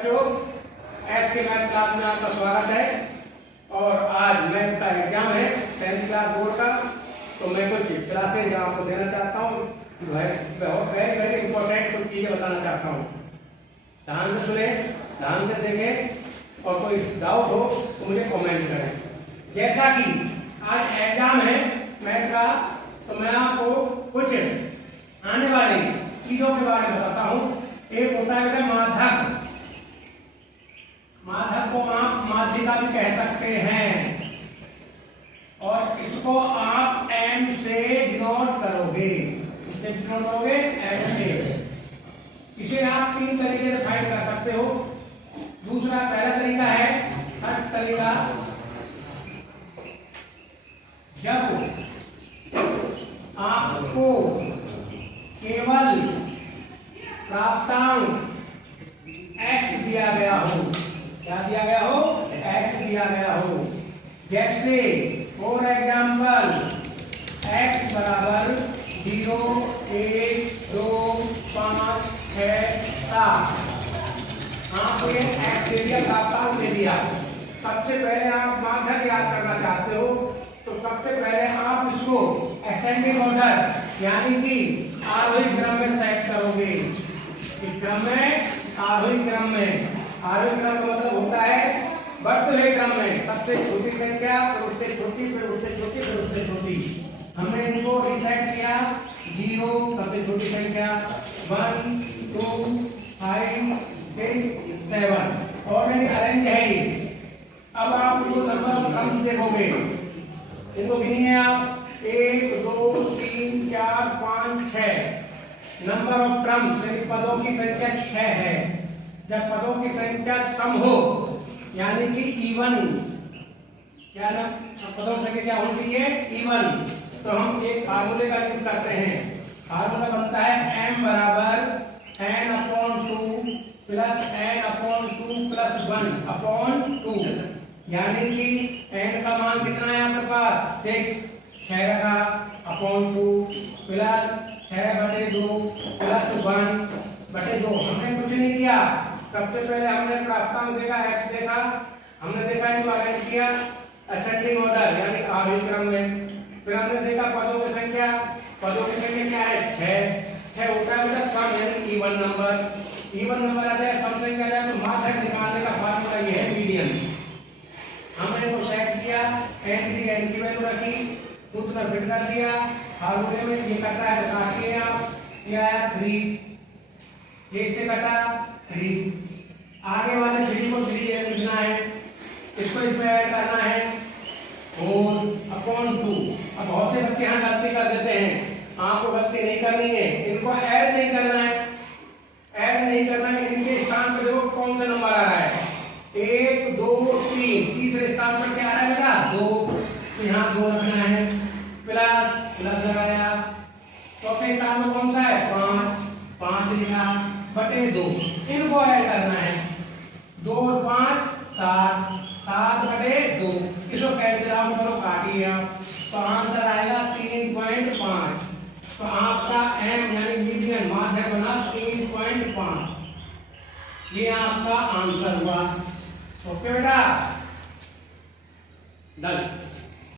आज के math class में आपका स्वागत है। और आज मैथ का एग्जाम है 10th क्लास बोर्ड का। तो मैं कुछ क्लासेज आपको देना चाहता हूँ, जो है वेरी वेरी इंपॉर्टेंट कुछ चीजें बताना चाहता हूँ। ध्यान से सुने, ध्यान से देखें और कोई डाउट हो तो मुझे कमेंट करें। जैसा कि आज एग्जाम है मैथ का, तो मैं आपको कुछ आने वाली चीजों के बारे में बताता हूँ। एक होता है बेटा माध्यक। माध्यक को आप माध्यिका भी कह सकते हैं, और इसको आप एम से डिनोट करोगे। इससे डिनोट करोगे एम से। इसे आप तीन तरीके से फाइंड कर सकते हो। दूसरा पहला तरीका है फर्स्ट तरीका, जब आपको केवल प्राप्तांक x दिया गया हो। क्या दिया गया हो? x दिया गया हो। जैसे फॉर एग्जाम्पल x बराबर 0, 1, 2, 5, 6, 7। आपको ये x दे दिया, प्राप्तांक दे दिया। सबसे पहले आप माध्यक याद करना चाहते हो, तो सबसे पहले आप इसको असेंडिंग ऑर्डर यानी कि आरोही क्रम में सेट करोगे। इस क्रम में आरोही क्रम में, आरोही क्रम का मतलब होता है बढ़ते हुए क्रम में सबसे छोटी संख्या, फिर उससे छोटी, फिर उससे छोटी, फिर उससे छोटी। हमने इनको रीसेट किया 0 सबसे छोटी संख्या, 1, 2, 5, 6, 7 ऑलरेडी अरेंज है ये। अब आप जो नंबर ऑफ क्रम देखोगे, इनको गिनिए आप 1, 2, 3, 4, 5, 6। नंबर ऑफ क्रम यानी पदों की संख्या 6 है। जब पदों की संख्या सम हो यानी कि इवन, क्या ना पदों की संख्या क्या होती है? इवन। तो हम एक फार्मूले का यूज करते हैं। फार्मूला बनता है m बराबर n/2 प्लस n/2 प्लस 1/2, यानी कि n का मान कितना है आपके पास? 6 रखा अपॉन 2 प्लस 6/2 प्लस 1/2। हमने कुछ नहीं किया। सबसे पहले हमने प्राप्तांक देखा, x देखा, हमने देखा इनको अरेंज किया असेंडिंग ऑर्डर यानी आरोही क्रम में। फिर हमने देखा पदों की संख्या, पदों की संख्या क्या है? 6 होता है बेटा सम यानी इवन नंबर। इवन नंबर आ जाए, सम संख्या आ जाए, तो माध्यक निकालने का फार्मूला ये है मीडियन। हमने इनको सेट किया, n की वैल्यू रखी, सूत्र फिट कर दिया फार्मूले में। ये कट रहा है तो काटिए आप, ये आया 3, ये से कटा 3। आगे वाले 3 को 3 लिखना है, इसको इसमें ऐड करना है 4/2। अब बहुत से बच्चे यहाँ गलती कर देते हैं, आपको गलती नहीं करनी है, इनको ऐड नहीं करना है। ऐड नहीं करना है, इनके स्थान पर देखो कौन सा नंबर आ रहा है? 1, 2, 3। तीसरे स्थान पर क्या आ रहा है बेटा? 2, तो यहाँ 2 रखना है, प्लस लगाया। चौथे स्थान में कौन सा है? 5 लिखा बटे 2। इनको ऐड करना है 2 और 5 7/2। इसको कैंसिल आउट करो, काटिए आप, तो आंसर आएगा 3.5। तो आपका m यानी मीडियन माध्यक बना 3.5। ये आपका आंसर हुआ। ओके बेटा, डन।